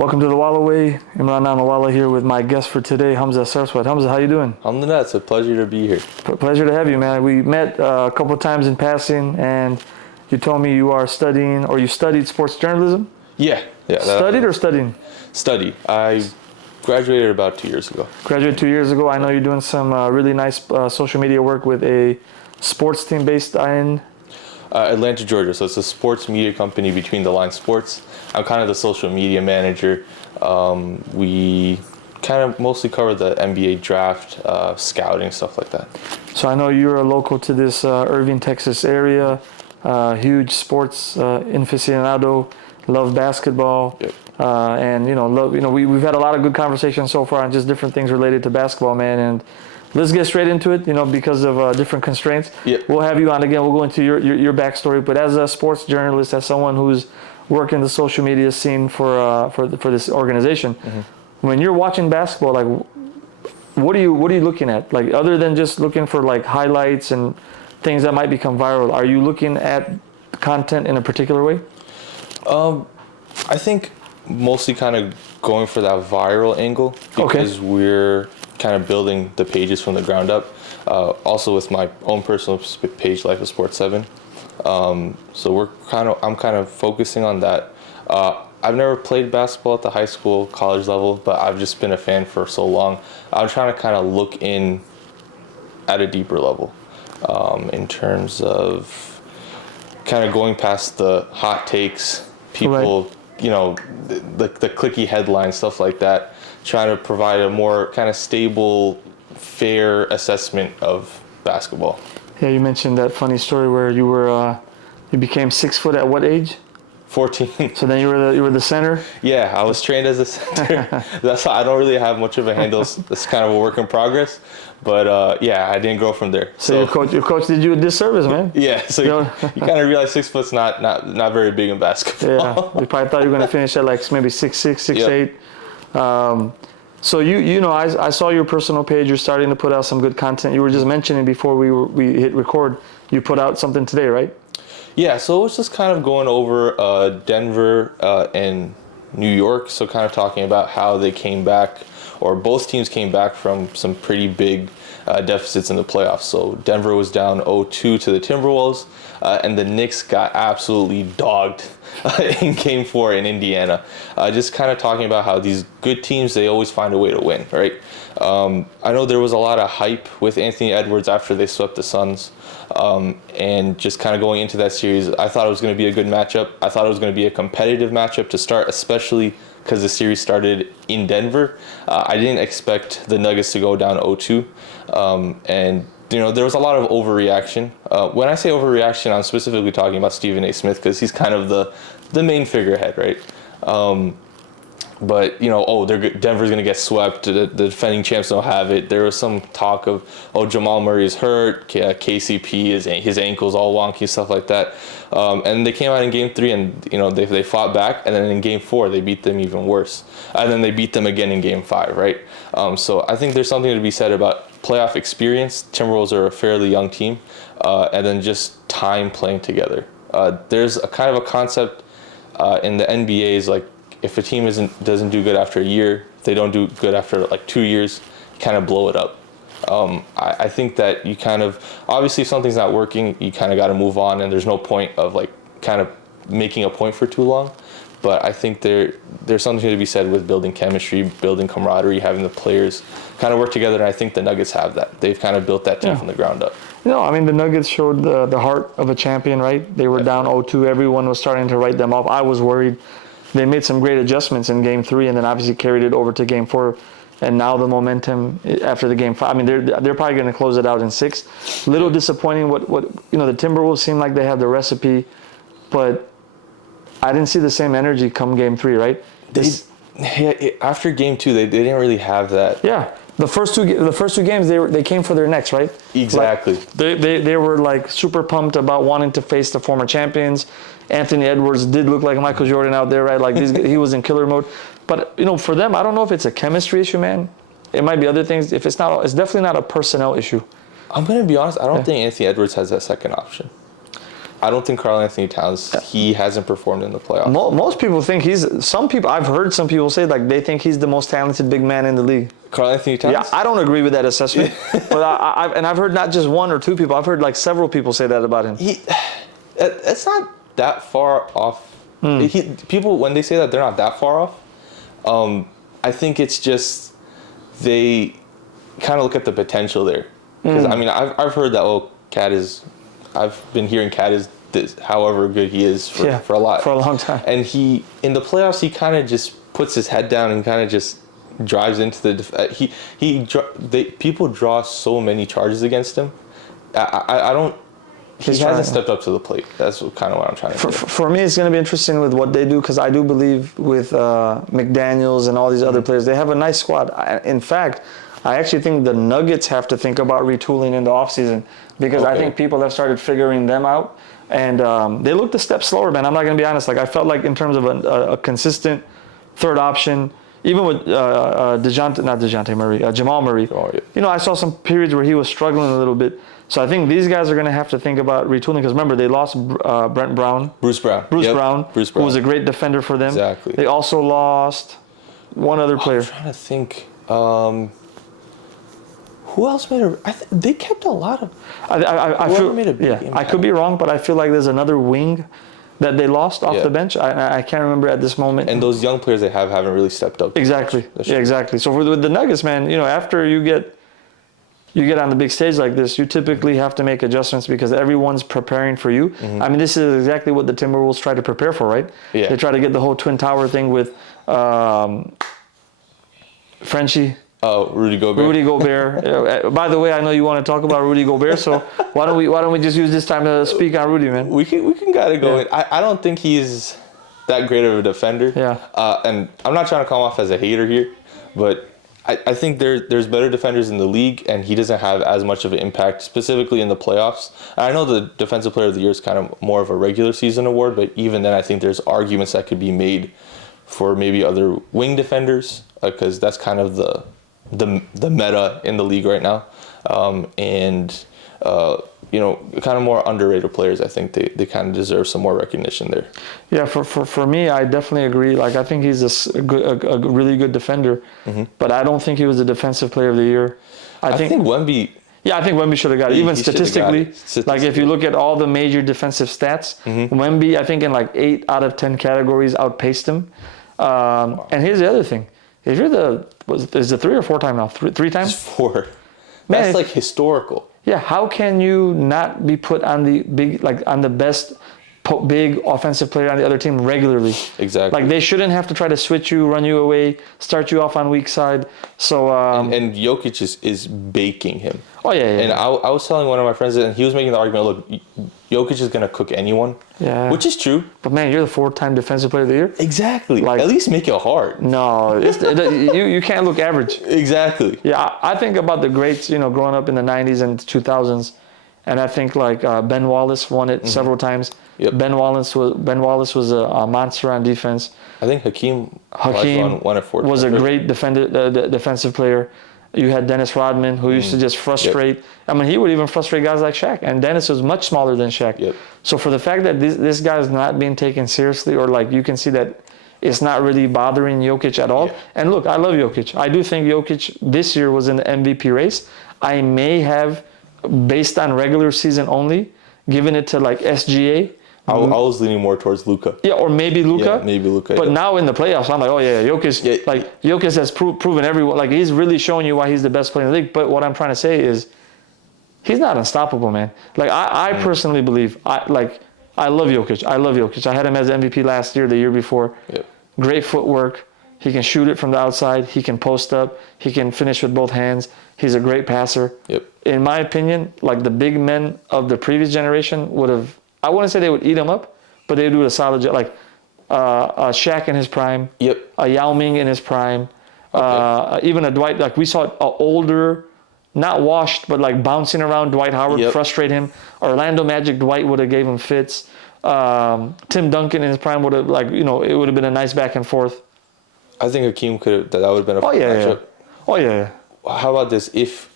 Welcome to the WalaWay. Imran Wala here with my guest for today, Hamza Saraswat. Hamza, how you doing? Alhamdulillah, it's a pleasure to be here. Pleasure to have you, man. We met a couple of times in passing, and you told me you are studying, or you studied sports journalism? Yeah. Studied or studying? Study. I graduated about 2 years ago. Graduated 2 years ago. I know you're doing some really nice social media work with a sports team based in Atlanta, Georgia. So it's a sports media company, Between the Lines Sports. I'm kind of the social media manager. We kind of mostly cover the NBA draft, scouting, stuff like that. So I know you're a local to this Irving, Texas area. Huge sports aficionado, love basketball. Yep. And we've had a lot of good conversations so far on just different things related to basketball, man. And let's get straight into it. Because of different constraints. Yep. We'll have you on again. We'll go into your backstory. But as a sports journalist, as someone who's working the social media scene for this organization, when you're watching basketball, like what are you looking at? Like other than just looking for like highlights and things that might become viral, are you looking at content in a particular way? I think mostly kind of going for that viral angle because we're kind of building the pages from the ground up. Also with my own personal page, Life of Sports 7. So I'm kind of focusing on that. I've never played basketball at the high school, college level, but I've just been a fan for so long. I'm trying to kind of look in at a deeper level in terms of kind of going past the hot takes, people, Right. The clicky headlines, stuff like that, trying to provide a more kind of stable, fair assessment of basketball. Yeah, you mentioned that funny story where you became 6 foot at what age? 14. So then you were the center. Yeah, I was trained as a center. That's why I don't really have much of a handle. It's kind of a work in progress. But I didn't grow from there. So your coach did you a disservice, man. Yeah, so you kind of realize 6 foot's not very big in basketball. Yeah, you probably thought you were going to finish at like maybe 6'6", 6'8". Yep. So I saw your personal page. You're starting to put out some good content. You were just mentioning before we hit record, you put out something today, right? Yeah, so it was just kind of going over Denver and New York. So kind of talking about how they came back, or both teams came back from some pretty big deficits in the playoffs. So Denver was down 0-2 to the Timberwolves, and the Knicks got absolutely dogged in Game 4 in Indiana. Just kind of talking about how these good teams, they always find a way to win, right? I know there was a lot of hype with Anthony Edwards after they swept the Suns. And just kind of going into that series, I thought it was going to be a good matchup. I thought it was going to be a competitive matchup to start, especially because the series started in Denver. I didn't expect the Nuggets to go down 0-2. And there was a lot of overreaction. When I say overreaction, I'm specifically talking about Stephen A. Smith because he's kind of the main figurehead, right? But Denver's gonna get swept. The defending champs don't have it. There was some talk of Jamal Murray is hurt. KCP his ankles all wonky, stuff like that. And they came out in Game 3 and they fought back. And then in Game 4 they beat them even worse. And then they beat them again in Game 5, right? So I think there's something to be said about playoff experience. Timberwolves are a fairly young team, and then just time playing together. There's a kind of a concept in the NBA is like, if a team doesn't do good after a year, if they don't do good after like 2 years, kind of blow it up. I think that you kind of, obviously if something's not working, you kind of got to move on, and there's no point of like kind of making a point for too long. But I think there's something to be said with building chemistry, building camaraderie, having the players kind of work together, and I think the Nuggets have that. They've kind of built that team from the ground up. The Nuggets showed the heart of a champion, right? They were down 0-2. Everyone was starting to write them off. I was worried. They made some great adjustments in Game 3 and then obviously carried it over to Game 4. And now the momentum after the Game 5. I mean, they're probably going to close it out in 6. Little disappointing. What the Timberwolves seem like they have the recipe, but I didn't see the same energy come Game 3, right? After Game 2, they didn't really have that. Yeah. The first two games they came for their necks, right? Exactly. Like, they were like super pumped about wanting to face the former champions. Anthony Edwards did look like Michael Jordan out there, right? Like he was in killer mode. But for them, I don't know if it's a chemistry issue, man. It might be other things. If it's not, it's definitely not a personnel issue. I'm gonna be honest. I don't think Anthony Edwards has that second option. I don't think Karl Anthony Towns, he hasn't performed in the playoffs. Most people think I've heard some people say like they think he's the most talented big man in the league. Karl Anthony Towns? Yeah, I don't agree with that assessment. But I've heard not just one or two people. I've heard like several people say that about him. It's not that far off. People, when they say that they're not that far off, I think it's just they kind of look at the potential there. Because I mean, I've heard that I've been hearing Cat is this, however good he is for a long time. And in the playoffs, he kind of just puts his head down and kind of just drives into the. People draw so many charges against him. I don't. He hasn't stepped up to the plate. That's kind of what I'm trying to say. For me, it's going to be interesting with what they do because I do believe with McDaniels and all these other players, they have a nice squad. In fact, I actually think the Nuggets have to think about retooling in the offseason because I think people have started figuring them out. And they looked a step slower, man. I'm not going to be honest. Like I felt like in terms of a consistent third option, even with Jamal Murray. You know, I saw some periods where he was struggling a little bit. So I think these guys are going to have to think about retooling because remember they lost Bruce Brown, who was a great defender for them. Exactly. They also lost one other player. I'm trying to think. Who else made they kept a lot of. I feel made a big impact. I could be wrong, but I feel like there's another wing that they lost off the bench. I can't remember at this moment. And those young players they haven't really stepped up. Exactly. Yeah, exactly. So with the Nuggets, man, you know, after you get on the big stage like this, you typically have to make adjustments because everyone's preparing for you. I mean, this is exactly what the Timberwolves try to prepare for, right? Yeah. They try to get the whole Twin Tower thing with Frenchie. Oh, Rudy Gobert. Rudy Gobert. By the way, I know you want to talk about Rudy Gobert, so why don't we just use this time to speak on Rudy, man? We can gotta go in. I don't think he's that great of a defender. Yeah. And I'm not trying to come off as a hater here, but I think there's better defenders in the league, and he doesn't have as much of an impact, specifically in the playoffs. And I know the Defensive Player of the Year is kind of more of a regular season award, but even then, I think there's arguments that could be made for maybe other wing defenders, because that's kind of the meta in the league right now. You know, kind of more underrated players. I think they kind of deserve some more recognition there. Yeah, for me, I definitely agree. Like, I think he's a really good defender, but I don't think he was the Defensive Player of the Year. I think Wemby. Yeah, I think Wemby should have got it. Even statistically, like if you look at all the major defensive stats, Wemby, I think in like 8 out of 10 categories outpaced him. And here's the other thing: if you're is it 3 or 4 time now? 3 times? It's 4. That's like historical. Yeah, how can you not be put on the best big offensive player on the other team regularly? Exactly. Like they shouldn't have to try to switch you, run you away, start you off on weak side. So and Jokic is baking him. Oh yeah. And I was telling one of my friends, and he was making the argument, look, Jokic is going to cook anyone. Yeah. Which is true. But man, you're the 4-time Defensive Player of the Year. Exactly. Like, at least make it hard. No, you can't look average. Exactly. Yeah, I think about the greats, you know, growing up in the 90s and 2000s, and I think like Ben Wallace won it several times. Yep. Ben Wallace was a monster on defense. I think Hakeem won it 4 times. Was a great defensive player. You had Dennis Rodman, who used to just frustrate. Yep. I mean, he would even frustrate guys like Shaq. And Dennis was much smaller than Shaq. Yep. So for the fact that this guy is not being taken seriously, or like you can see that it's not really bothering Jokic at all. Yeah. And look, I love Jokic. I do think Jokic this year was in the MVP race. I may have, based on regular season only, given it to like SGA. I was leaning more towards Luka. Yeah, or maybe Luka. Yeah, maybe Luka. But now in the playoffs, I'm like, oh yeah, Jokic. Yeah. Like Jokic has proven everyone. Like he's really showing you why he's the best player in the league. But what I'm trying to say is, he's not unstoppable, man. Like I personally believe, I love Jokic. I had him as MVP last year, the year before. Yep. Great footwork. He can shoot it from the outside. He can post up. He can finish with both hands. He's a great passer. Yep. In my opinion, like the big men of the previous generation would have. I wouldn't say they would eat him up, but they would do a solid job. Like Shaq in his prime, yep. A Yao Ming in his prime, even a Dwight. Like we saw an older, not washed, but like bouncing around Dwight Howard, frustrate him. Orlando Magic Dwight would have gave him fits. Tim Duncan in his prime would have it would have been a nice back and forth. I think Hakeem that would have been a fun matchup. Oh yeah. How about this? If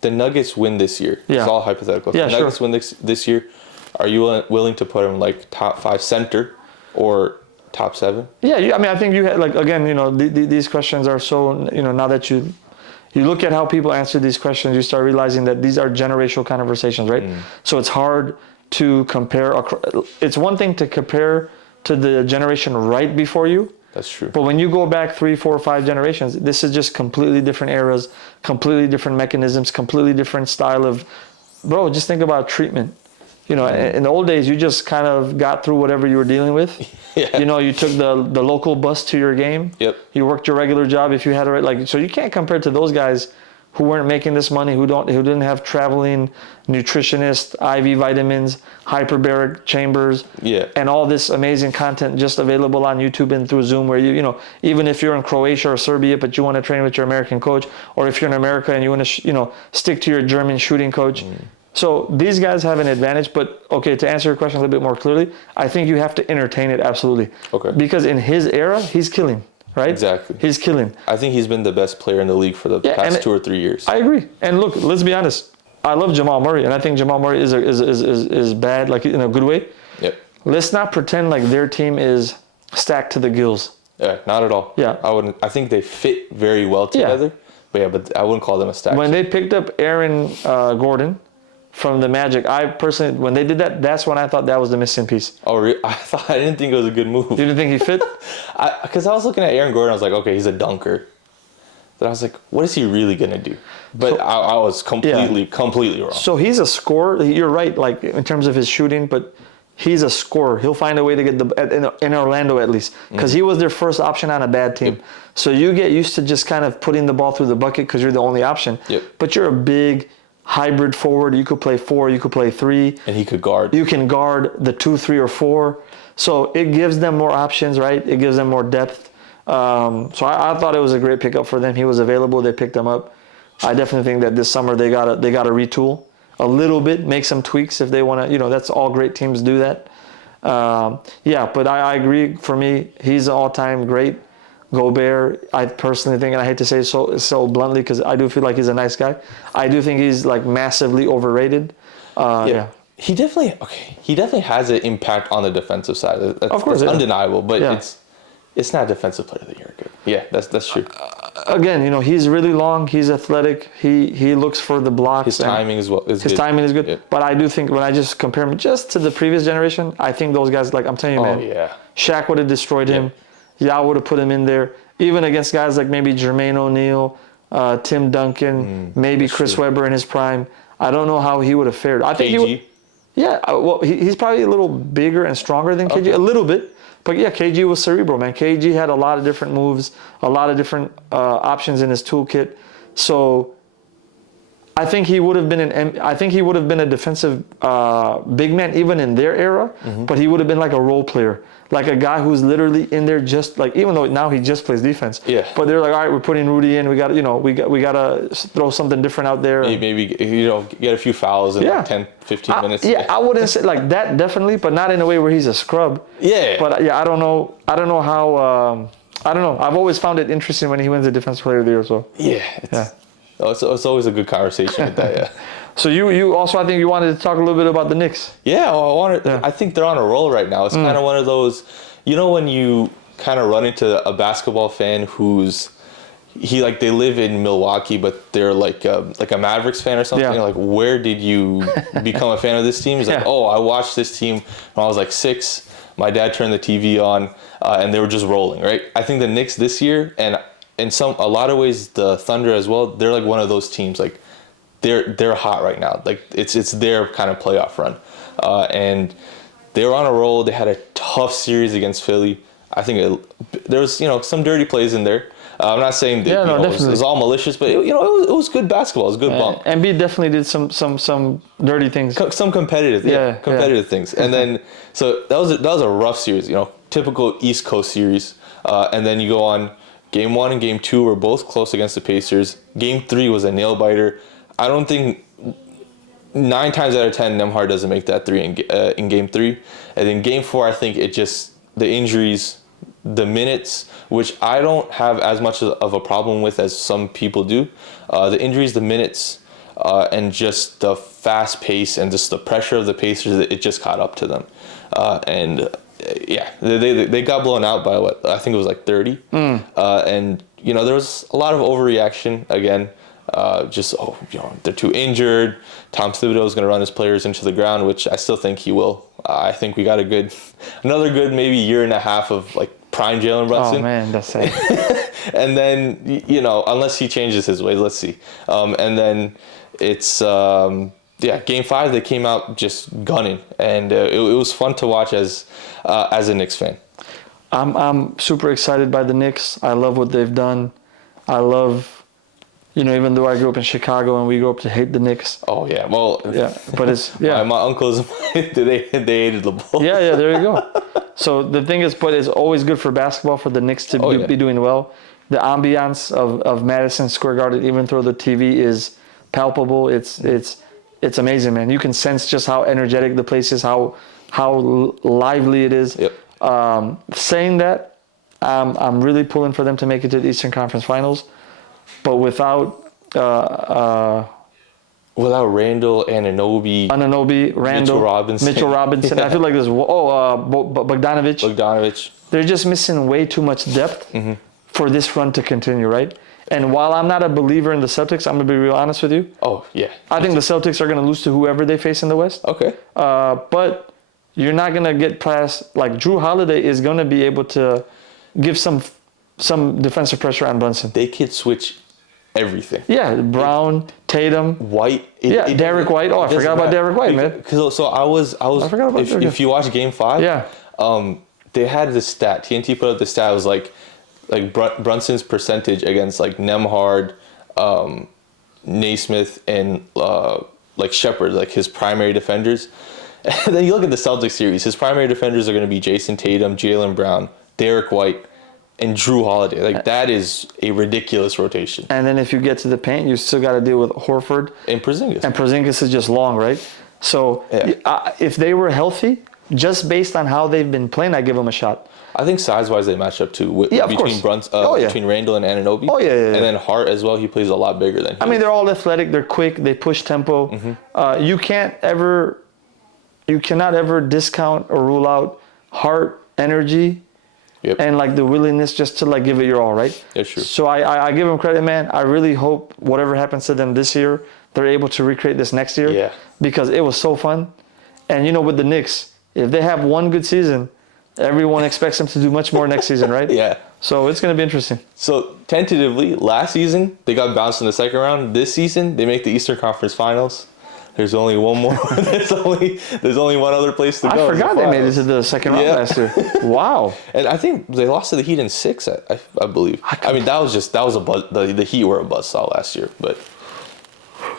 the Nuggets win this year, it's all hypothetical. If the Nuggets win this year, Are you willing to put him like top 5 center or top 7? Yeah, I mean, I think you had, like, again, these questions are so, now that you look at how people answer these questions, you start realizing that these are generational conversations, right? So it's hard to compare. It's one thing to compare to the generation right before you. That's true. But when you go back 3, 4, 5 generations, this is just completely different eras, completely different mechanisms, completely different style of, bro, just think about treatment. In the old days, you just kind of got through whatever you were dealing with. Yeah. You took the local bus to your game. Yep. You worked your regular job if you had it. So you can't compare to those guys who weren't making this money, who didn't have traveling nutritionists, IV vitamins, hyperbaric chambers, and all this amazing content just available on YouTube and through Zoom, where even if you're in Croatia or Serbia, but you want to train with your American coach, or if you're in America and you want to stick to your German shooting coach. So these guys have an advantage, but okay, to answer your question a little bit more clearly, I think you have to entertain it, absolutely. Okay. Because in his era, he's killing, right? Exactly. He's killing. I think he's been the best player in the league for the past 2 or 3 years. I agree. And look, let's be honest. I love Jamal Murray, and I think Jamal Murray is bad, like in a good way. Yep. Let's not pretend like their team is stacked to the gills. Yeah, not at all. Yeah. I think they fit very well together. Yeah. But I wouldn't call them a stack. When they picked up Aaron Gordon from the Magic, I personally, when they did that, that's when I thought that was the missing piece. Oh, really? I didn't think it was a good move. You didn't think he fit? Because I was looking at Aaron Gordon, I was like, okay, he's a dunker. But I was like, what is he really gonna do? But I was completely wrong. So he's a scorer. You're right, like in terms of his shooting, but he's a scorer. He'll find a way to get in Orlando at least, because he was their first option on a bad team. Yep. So you get used to just kind of putting the ball through the bucket because you're the only option. Yep. But you're a big hybrid forward. You could play 4, you could play 3. And he could guard. You can guard the 2, 3, or 4. So it gives them more options, right? It gives them more depth. So I thought it was a great pickup for them. He was available. They picked him up. I definitely think that this summer they gotta retool a little bit, make some tweaks if they want to. That's all great teams do that. But I agree. For me, he's an all-time great. Gobert, I personally think, and I hate to say it so bluntly because I do feel like he's a nice guy. I do think he's like massively overrated. He definitely has an impact on the defensive side. That's undeniable, but it's not defensive player of the year good. Yeah, that's true. Again, he's really long. He's athletic. He looks for the blocks. His timing is good. His timing is good. Yeah. But I do think when I just compare him just to the previous generation, I think those guys, like I'm telling you, man. Yeah. Shaq would have destroyed him. Yeah, I would have put him in there. Even against guys like maybe Jermaine O'Neal, Tim Duncan, maybe Chris Webber in his prime. I don't know how he would have fared. I think KG? He's probably a little bigger and stronger than KG, a little bit. But yeah, KG was cerebral, man. KG had a lot of different moves, a lot of different options in his toolkit. So I think he would have been a defensive big man even in their era, but he would have been like a role player, like a guy who's literally in there just like, even though now he just plays defense. Yeah. But they're like, all right, we're putting Rudy in. We got to throw something different out there. Maybe get a few fouls in like 10, 15 minutes. I wouldn't say like that, definitely, but not in a way where he's a scrub. Yeah. But I don't know how. I don't know. I've always found it interesting when he wins the Defensive Player of the Year. So it's always a good conversation with that. Yeah. So you also, I think you wanted to talk a little bit about the Knicks. Yeah, I think they're on a roll right now. It's kind of one of those, when you kind of run into a basketball fan who's they live in Milwaukee, but they're like a Mavericks fan or something. Yeah. Like, where did you become a fan of this team? He's like, I watched this team when I was like 6. My dad turned the TV on, and they were just rolling, right? I think the Knicks this year, and in a lot of ways the Thunder as well, they're like one of those teams. Like, they're hot right now. Like, it's their kind of playoff run, and they were on a roll. They had a tough series against Philly. I think there was some dirty plays in there. I'm not saying that it was all malicious, but it was good basketball. It was good bump. Embiid definitely did some dirty things. Some competitive things. And then so that was a rough series. Typical East Coast series. And then you go on. Game 1 and Game 2 were both close against the Pacers. Game 3 was a nail biter. I don't think 9 times out of 10 Nembhard doesn't make that 3 in Game 3. And then Game 4, I think the injuries, the minutes, which I don't have as much of a problem with as some people do. The injuries, the minutes, and just the fast pace and just the pressure of the Pacers, it just caught up to them. They got blown out by what I think it was like 30. And there was a lot of overreaction again. They're too injured. Tom Thibodeau is going to run his players into the ground, which I still think he will. I think we got another good maybe year and a half of like prime Jalen Brunson. Oh man, that's sad. And then unless he changes his ways, let's see. And then it's Game 5 they came out just gunning, and it was fun to watch as a Knicks fan. I'm super excited by the Knicks. I love what they've done. I love. Even though I grew up in Chicago and we grew up to hate the Knicks. Oh yeah, well yeah, but it's my uncles they hated the Bulls. Yeah, there you go. So the thing is, but it's always good for basketball for the Knicks to be doing well. The ambiance of Madison Square Garden, even through the TV, is palpable. It's amazing, man. You can sense just how energetic the place is, how lively it is. Yep. Saying that, I'm really pulling for them to make it to the Eastern Conference Finals. But without Randall, Randall, Mitchell Robinson. I feel like there's Bogdanovic. They're just missing way too much depth for this run to continue, right? And while I'm not a believer in the Celtics, I'm gonna be real honest with you. Oh yeah. I think the Celtics are gonna lose to whoever they face in the West. Okay. But you're not gonna get past like Drew Holiday is gonna be able to give some defensive pressure on Brunson. They could switch everything. Yeah, Brown, Tatum, White. Derek White. Oh, I forgot about Derek White, man. So I forgot about if you watch Game 5, they had this stat. TNT put up the stat. It was like Brunson's percentage against like Nembhard, Naismith, and like Shepard, like his primary defenders. And then you look at the Celtics series. His primary defenders are going to be Jason Tatum, Jaylen Brown, Derek White, and Drew Holiday. Like, that is a ridiculous rotation. And then if you get to the paint, you still got to deal with Horford. And Porzingis. And Porzingis is just long, right? So if they were healthy, just based on how they've been playing, I give them a shot. I think size-wise they match up too. Between Randall and Anunoby. Oh, yeah. And then Hart as well. He plays a lot bigger than him. They're all athletic. They're quick. They push tempo. You cannot ever discount or rule out Hart, energy, and like the willingness just to like give it your all, right? That's true. So I give them credit, man. I really hope whatever happens to them this year, they're able to recreate this next year. Yeah. Because it was so fun. And with the Knicks, if they have one good season, everyone expects them to do much more next season, right? Yeah. So it's going to be interesting. So tentatively, last season they got bounced in the second round. This season they make the Eastern Conference Finals. There's only one more. there's only one other place to go. I forgot they made it to the second round last year. Wow. And I think they lost to the Heat in 6. I believe. That was a buzz. The Heat were a buzzsaw last year, but.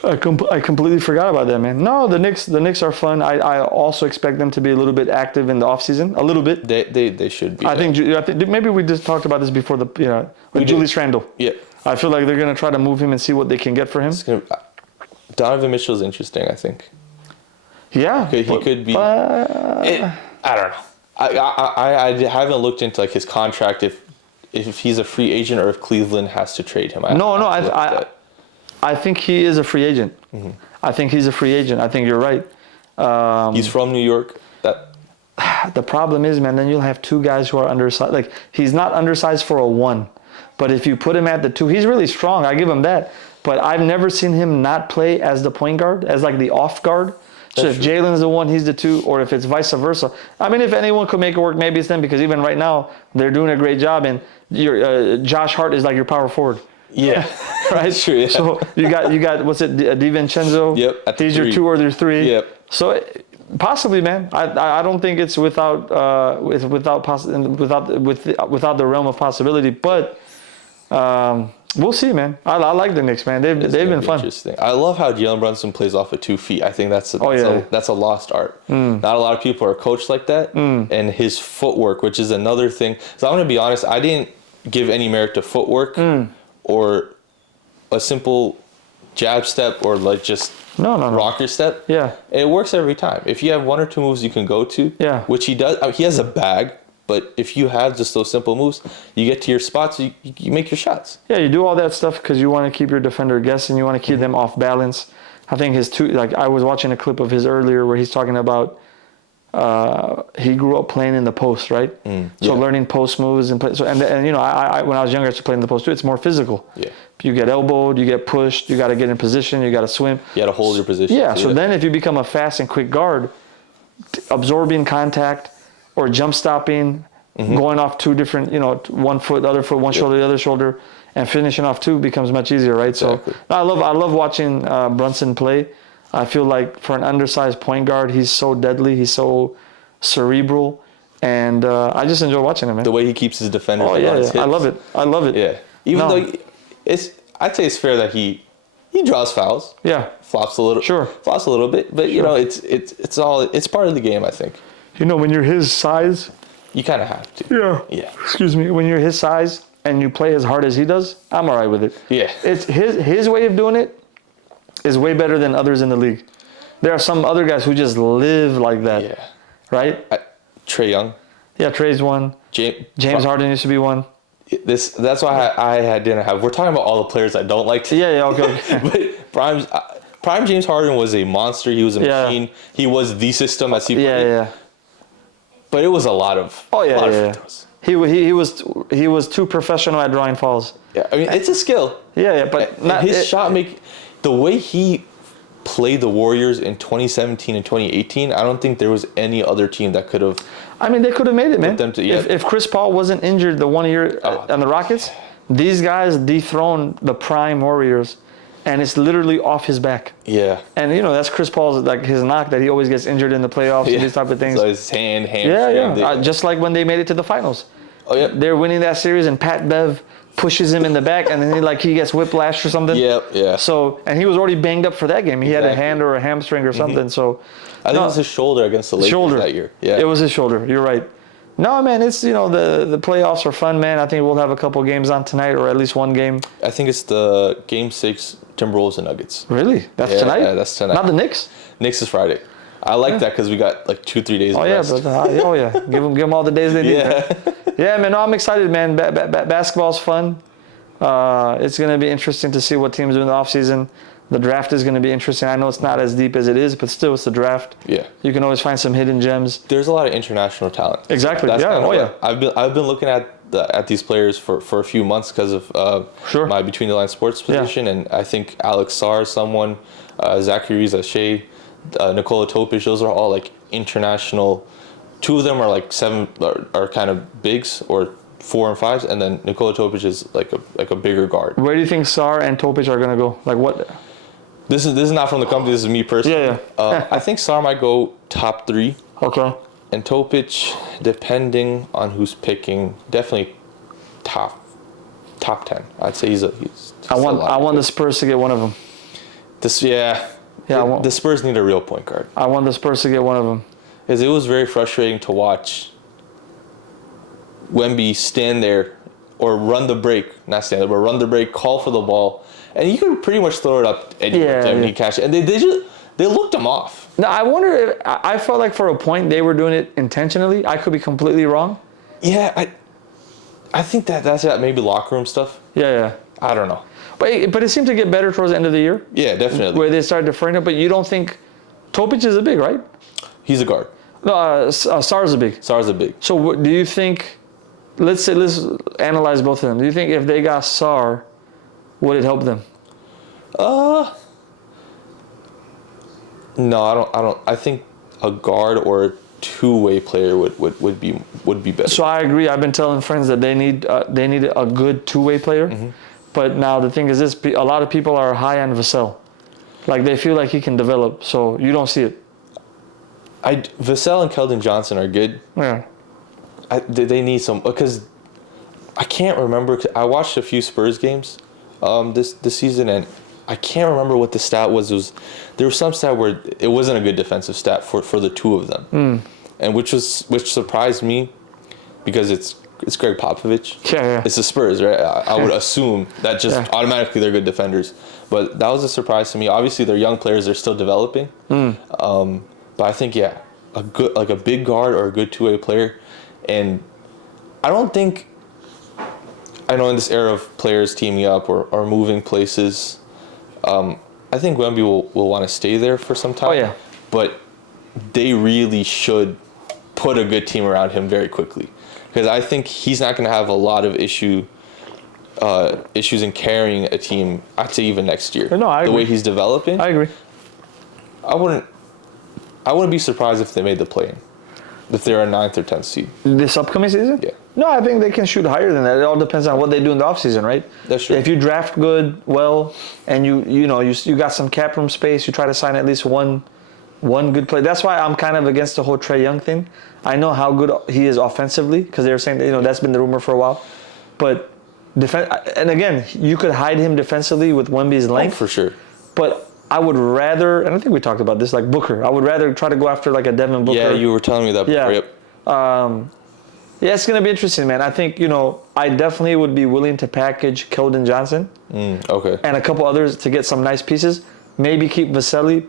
I completely forgot about that, man. No, the Knicks are fun. I also expect them to be a little bit active in the offseason. A little bit. They should be. I think maybe we just talked about this before with Julius Randle. Yeah. I feel like they're gonna try to move him and see what they can get for him. Donovan Mitchell's interesting, I think. Yeah. He could be. I don't know. I haven't looked into like his contract if he's a free agent or if Cleveland has to trade him. I think he is a free agent. Mm-hmm. I think he's a free agent. I think you're right. He's from New York. The problem is, man, then you'll have two guys who are undersized. Like, he's not undersized for a 1. But if you put him at the 2, he's really strong. I give him that. But I've never seen him not play as the point guard, as like the off guard. So if Jalen's the 1, he's the 2, or if it's vice versa. If anyone could make it work, maybe it's them, because even right now, they're doing a great job. And Josh Hart is like your power forward. Yeah. Right? True, yeah. So you got what's it, DiVincenzo? Yep. He's your 2 or your 3. Yep. So possibly, man. I don't think it's without the realm of possibility. But we'll see, man. I like the Knicks, man. They've been fun. Interesting. I love how Jalen Brunson plays off of 2 feet. I think that's a lost art. Not a lot of people are coached like that. And his footwork, which is another thing. So I'm going to be honest. I didn't give any merit to footwork or a simple jab step or like just rocker step. Yeah. It works every time. If you have 1 or 2 moves you can go to, which he does. He has a bag. But if you have just those simple moves, you get to your spots, you make your shots. Yeah, you do all that stuff because you want to keep your defender guessing. You want to keep them off balance. I think I was watching a clip of his earlier where he's talking about he grew up playing in the post, right? So learning post moves and play. So and you know, I when I was younger, I used to play in the post too. It's more physical. Yeah. You get elbowed, you get pushed, you got to get in position, you got to swim. You got to hold your position. Yeah. So then if you become a fast and quick guard, absorbing contact or jump stopping, going off two different, you know, one foot, the other foot, one shoulder, the other shoulder, and finishing off two becomes much easier, right? Exactly. So I love watching Brunson play. I feel like for an undersized point guard, he's so deadly, he's so cerebral, and I just enjoy watching him, man. The way he keeps his defenders on his hips. I love it. Yeah. Even though I'd say it's fair that he draws fouls. Yeah. Flops a little. Sure. Flops a little bit, but you know, it's part of the game, I think. You know, when you're his size, you kind of have to. Yeah. Yeah. Excuse me. When you're his size and you play as hard as he does, I'm all right with it. Yeah. It's his way of doing it is way better than others in the league. There are some other guys who just live like that. Yeah. Right? Trae Young. Yeah, Trae's one. James Harden used to be one. That's why I didn't have. We're talking about all the players I don't like. Yeah, okay. But prime James Harden was a monster. He was a machine. He was the system as he played. Yeah. But it was a lot of free throws. He was too professional at drawing fouls. Yeah, I mean it's a skill. Yeah, but the way he played the Warriors in 2017 and 2018, I don't think there was any other team that could have. I mean, they could have made it, man. If Chris Paul wasn't injured the 1 year on the Rockets, these guys dethroned the prime Warriors, and it's literally off his back. Yeah. And you know that's Chris Paul's his knock that he always gets injured in the playoffs and these type of things. So his hand. Yeah. Just like when they made it to the finals. Oh yeah. They're winning that series, and Pat Bev pushes him in the back, and then he gets whiplash or something. Yeah. So, and he was already banged up for that game. He had a hand or a hamstring or something. So, I think it was his shoulder against the Lakers that year. Yeah, it was his shoulder. You're right. No, man, it's the playoffs are fun, man. I think we'll have a couple games on tonight, or at least one game. I think it's the Game 6 Timberwolves and Nuggets. Really? That's tonight? Yeah, that's tonight. Not the Knicks? Knicks is Friday. I like that because we got like 2-3 days. Oh yeah, rest. Give them all the days they need. Yeah, man. No, I'm excited, man. Basketball's fun. It's going to be interesting to see what teams do in the offseason. The draft is going to be interesting. I know it's not as deep as it is, but still, it's the draft. Yeah. You can always find some hidden gems. There's a lot of international talent. Exactly. I've been looking at these players for a few months because of my Between the Lines Sports position, and I think Alex Sarr is someone, Zachary Riza-Shea, Nikola Topic. Those are all like international. Two of them are like are kind of bigs or 4 and 5s, and then Nikola Topic is like a bigger guard. Where do you think Sarr and Topic are gonna go? Like what? This is not from the company. This is me personally. Yeah. I think Sarr might go top 3. Okay. And Topic, depending on who's picking, definitely top 10. I'd say he's. I want the Spurs to get one of them. The Spurs need a real point guard. I want the Spurs to get one of them. Because it was very frustrating to watch Wemby stand there or run the break, not stand there, but run the break, call for the ball, and you could pretty much throw it up anywhere. He catch it, and they looked him off. Now I wonder if I felt like for a point they were doing it intentionally. I could be completely wrong. Yeah, I think that's maybe locker room stuff. Yeah. I don't know. But it seemed to get better towards the end of the year. Yeah, definitely. Where they started deferring it, but you don't think Topic is a big, right? He's a guard. No, Sarr's a big. Sarr's a big. So do you think? Let's analyze both of them. Do you think if they got Sarr, would it help them? No, I don't. I think a guard or a two-way player would be better. So I agree. I've been telling friends that they need a good two-way player. Mm-hmm. But now the thing is this: a lot of people are high on Vassell, like they feel like he can develop. So you don't see it. Vassell and Keldon Johnson are good. Yeah. They need some, because I can't remember. I watched a few Spurs games this season, and I can't remember what the stat was. There was some stat where it wasn't a good defensive stat for the two of them, and which surprised me, because it's Greg Popovich. Yeah. It's the Spurs, right? I would assume that just automatically they're good defenders, but that was a surprise to me. Obviously, they're young players; they're still developing. But I think a big guard or a good two-way player. And I don't think. I know in this era of players teaming up or moving places, I think Wemby will want to stay there for some time. Oh, yeah. But they really should put a good team around him very quickly. Because I think he's not going to have a lot of issues in carrying a team, I'd say even next year. No, I agree. The way he's developing. I agree. I wouldn't be surprised if they made the play-in. If they're a 9th or 10th seed. This upcoming season? Yeah. No, I think they can shoot higher than that. It all depends on what they do in the offseason, right? That's true. If you draft good, and you got some cap room space, you try to sign at least one good player. That's why I'm kind of against the whole Trae Young thing. I know how good he is offensively because they were saying that, that's been the rumor for a while. But and again, you could hide him defensively with Wemby's length. Oh, for sure. But I would rather, and I think we talked about this, like Booker. I would rather try to go after like a Devin Booker. Yeah, you were telling me that before. Yeah. Yep. Yeah, it's going to be interesting, man. I think, I definitely would be willing to package Keldon Johnson. Okay. And a couple others to get some nice pieces. Maybe keep Vassell,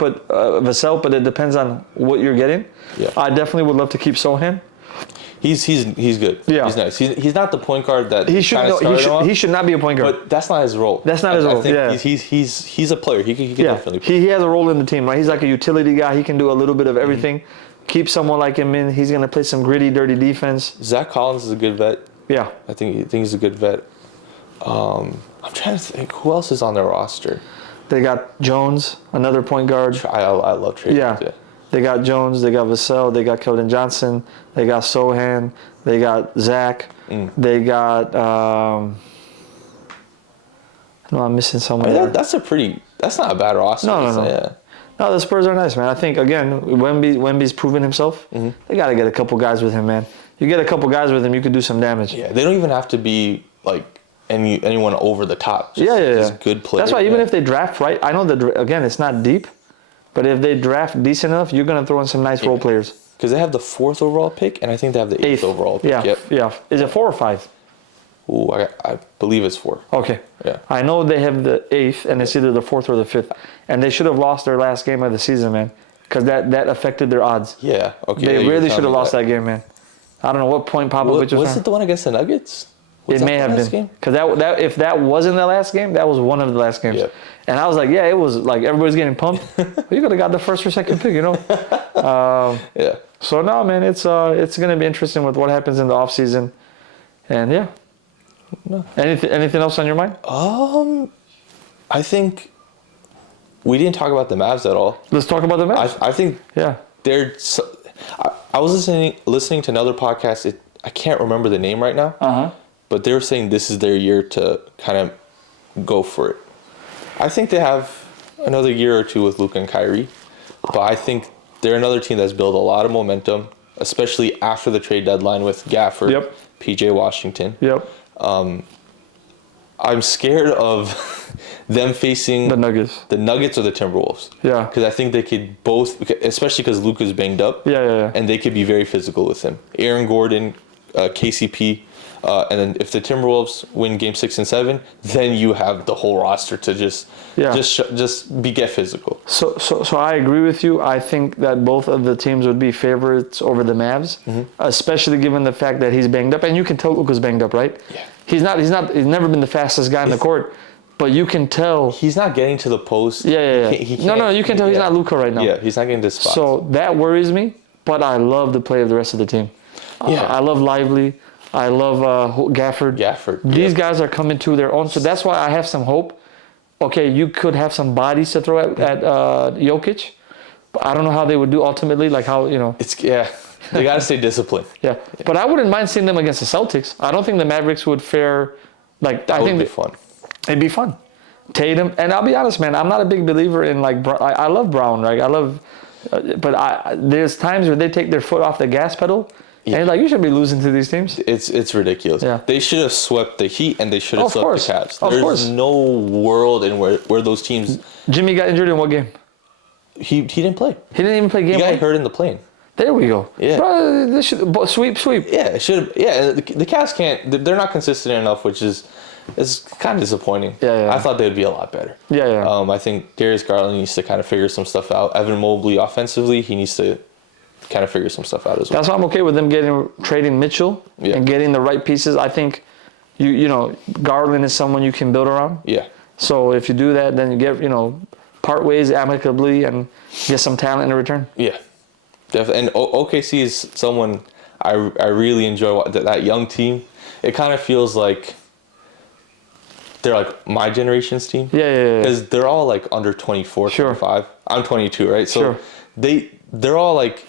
but it depends on what you're getting. Yeah. I definitely would love to keep Sohan. He's good. Yeah. He's nice. He's not the point guard that He should not be a point guard. But that's not his role. That's not his role. I think Yeah. he's a player. He can definitely play. He has a role in the team, right? He's like a utility guy. He can do a little bit of everything. Keep someone like him in. He's going to play some gritty, dirty defense. Zach Collins is a good vet. Yeah. I think he's a good vet. I'm trying to think who else is on their roster. They got Jones, another point guard. I love Trae. Yeah. They got Jones, they got Vassell, they got Keldon Johnson, they got Sohan, they got Zach, they got I'm missing someone. That's not a bad roster. No. Yeah. No, the Spurs are nice, man. I think again, Wemby's proven himself. They gotta get a couple guys with him, man. You get a couple guys with him, you could do some damage. Yeah, they don't even have to be like anyone over the top. Just good players. That's why even if they draft right, I know that again it's not deep, but if they draft decent enough, you're gonna throw in some nice role players. Because they have the 4th overall pick, and I think they have the 8th overall pick. Yeah, Yep. yeah. Is it 4 or 5? Ooh, I believe it's 4. Okay. Yeah. I know they have the 8th, and it's either the 4th or the 5th. And they should have lost their last game of the season, man, because that affected their odds. Yeah. Okay. They really should have lost that game, man. I don't know what point Popovich was. Was it the one against the Nuggets? It may have been. Because that if that wasn't the last game, that was one of the last games. Yeah. And I was like, yeah, it was like everybody's getting pumped. You could have got the 1st or 2nd pick, Yeah. So no, man, it's gonna be interesting with what happens in the off season, and yeah. No. Anything else on your mind? I think we didn't talk about the Mavs at all. Let's talk about the Mavs. I think they're. I was listening to another podcast. I can't remember the name right now. But they were saying this is their year to kind of go for it. I think they have another year or two with Luka and Kyrie, but I think they're another team that's built a lot of momentum, especially after the trade deadline with Gafford, PJ Washington. Yep. I'm scared of them facing the Nuggets or the Timberwolves. Yeah. Because I think they could both, especially because Luka's banged up. Yeah. And they could be very physical with him. Aaron Gordon, KCP. And then if the Timberwolves win Game 6 and 7, then you have the whole roster to just get physical. So I agree with you. I think that both of the teams would be favorites over the Mavs, especially given the fact that he's banged up, and you can tell Luka's banged up, right? Yeah. He's never been the fastest guy in the court, but you can tell he's not getting to the post. Yeah. No, you can tell he's not Luka right now. Yeah, he's not getting to spots. So that worries me, but I love the play of the rest of the team. Yeah. I love Lively. I love Gafford. These guys are coming to their own, so that's why I have some hope. Okay, you could have some bodies to throw at Jokic, but I don't know how they would do ultimately. Like how they got to stay disciplined. Yeah, but I wouldn't mind seeing them against the Celtics. I don't think the Mavericks would fare like. I think it'd be fun. It'd be fun. Tatum, and I'll be honest, man. I'm not a big believer in like. I love Brown, right? I love, but there's times where they take their foot off the gas pedal. Yeah. And you should be losing to these teams. It's ridiculous. Yeah. They should have swept the Heat and they should have swept the Cavs. There's no world in where those teams. Jimmy got injured in what game? He didn't play. He didn't even play game. He got hurt in the plane. There we go. Yeah. Bro, they should sweep. Yeah, it should. Yeah, the Cavs can't. They're not consistent enough, which is kind of disappointing. Yeah. I thought they'd be a lot better. Yeah. I think Darius Garland needs to kind of figure some stuff out. Evan Mobley offensively, he needs to kind of figure some stuff out as well. That's why I'm okay with them trading Mitchell and getting the right pieces. I think you know Garland is someone you can build around. Yeah. So if you do that, then you get part ways amicably and get some talent in return. Yeah, definitely. And OKC is someone I really enjoy. That young team. It kind of feels like they're like my generation's team. Yeah. Because they're all like under 24, 25. I'm 22, right? So they're all like,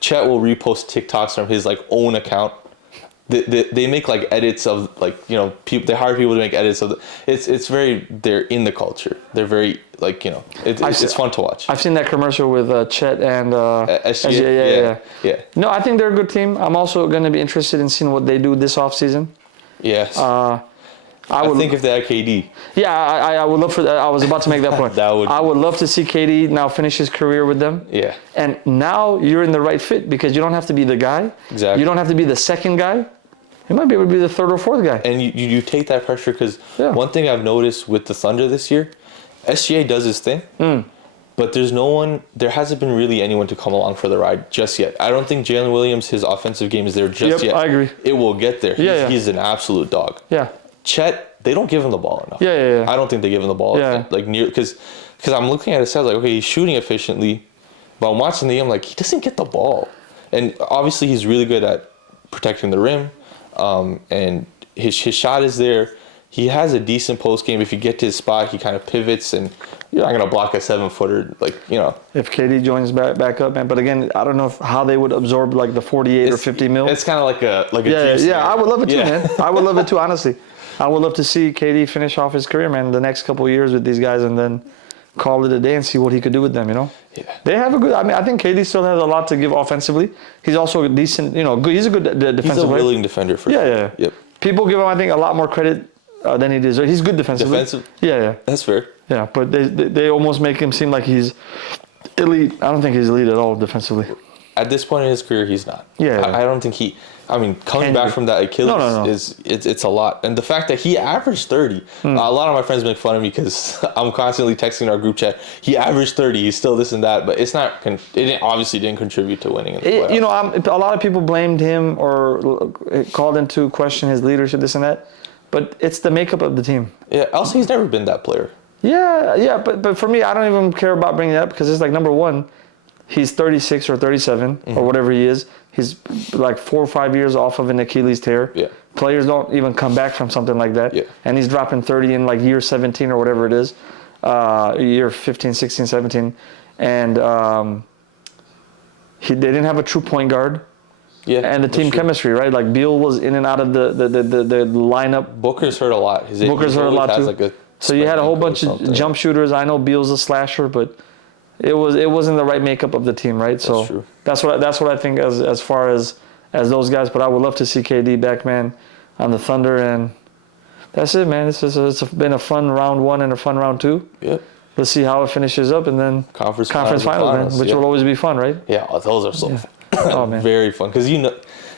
Chet will repost TikToks from his like own account. They make like edits of like people. They hire people to make edits of it's very, they're in the culture. They're very like it's fun to watch. I've seen that commercial with Chet and SGA. Yeah. No, I think they're a good team. I'm also going to be interested in seeing what they do this offseason. Yes. I think if they had KD. Yeah, I would love for that. I was about to make that point. I would love to see KD now finish his career with them. Yeah. And now you're in the right fit because you don't have to be the guy. Exactly. You don't have to be the second guy. You might be able to be the third or fourth guy. And you take that pressure because one thing I've noticed with the Thunder this year, SGA does his thing, but there hasn't been really anyone to come along for the ride just yet. I don't think Jalen Williams, his offensive game is there just yet. I agree. It will get there. He's an absolute dog. Yeah. Chet, they don't give him the ball enough. Yeah. I don't think they give him the ball like near because I'm looking at his stats like, okay, he's shooting efficiently, but I'm watching the game like he doesn't get the ball, and obviously he's really good at protecting the rim, and his shot is there. He has a decent post game. If you get to his spot, he kind of pivots, and you're not gonna block a 7-footer If KD joins back up, man. But again, I don't know how they would absorb like the 48 or 50 mil. It's kind of like a I would love it too, man. I would love it too, honestly. I would love to see KD finish off his career, man, the next couple of years with these guys, and then call it a day and see what he could do with them. Yeah. They have a good. I mean, I think KD still has a lot to give offensively. He's also a decent. Good. He's a good defensive player. He's a willing defender for sure. Yeah. Yep. People give him, I think, a lot more credit than he deserves. He's good defensively. Yeah. That's fair. Yeah, but they almost make him seem like he's elite. I don't think he's elite at all defensively. At this point in his career, he's not. Yeah. I don't think he. I mean, coming back from that Achilles it's a lot, and the fact that he averaged 30. A lot of my friends make fun of me because I'm constantly texting our group chat. He averaged 30. He's still this and that, but it's not. It obviously didn't contribute to winning in the playoffs. A lot of people blamed him or called into question his leadership, this and that, but it's the makeup of the team. Yeah. Also, he's never been that player. Yeah, but for me, I don't even care about bringing it up because it's like, number one, he's 36 or 37 or whatever he is. He's like 4 or 5 years off of an Achilles tear. Yeah. Players don't even come back from something like that. Yeah. And he's dropping 30 in like year 17 or whatever it is, year 15, 16, 17. And they didn't have a true point guard. Yeah. And the team chemistry, right? Like Beal was in and out of the lineup. Booker's hurt a lot. Booker's hurt a lot too. Like so you had a whole bunch of jump shooters. I know Beal's a slasher, but it wasn't the right makeup of the team, right? So that's true. That's what I think as far as those guys. But I would love to see KD back, man, on the Thunder, and that's it, man. It's been a fun round one and a fun round two. Yep. Let's see how it finishes up, and then conference finals, man, which will always be fun, right? Yeah, those are so fun. Oh man, very fun because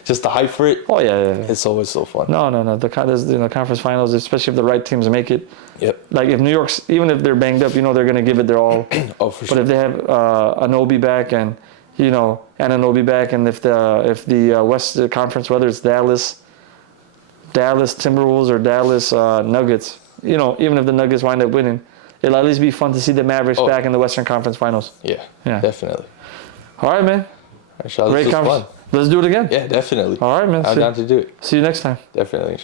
just the hype for it. Oh yeah. It's always so fun. No. The conference finals, especially if the right teams make it. Yep. Like if New York's, even if they're banged up, they're going to give it their all. Oh, for sure. But if they have Anunoby back and if the West Conference, whether it's Dallas Timberwolves or Dallas Nuggets, even if the Nuggets wind up winning, it'll at least be fun to see the Mavericks back in the Western Conference Finals. Yeah. Definitely. All right, man. Great conference. Let's do it again. Yeah, definitely. All right, man. I'm down to do it. See you next time. Definitely.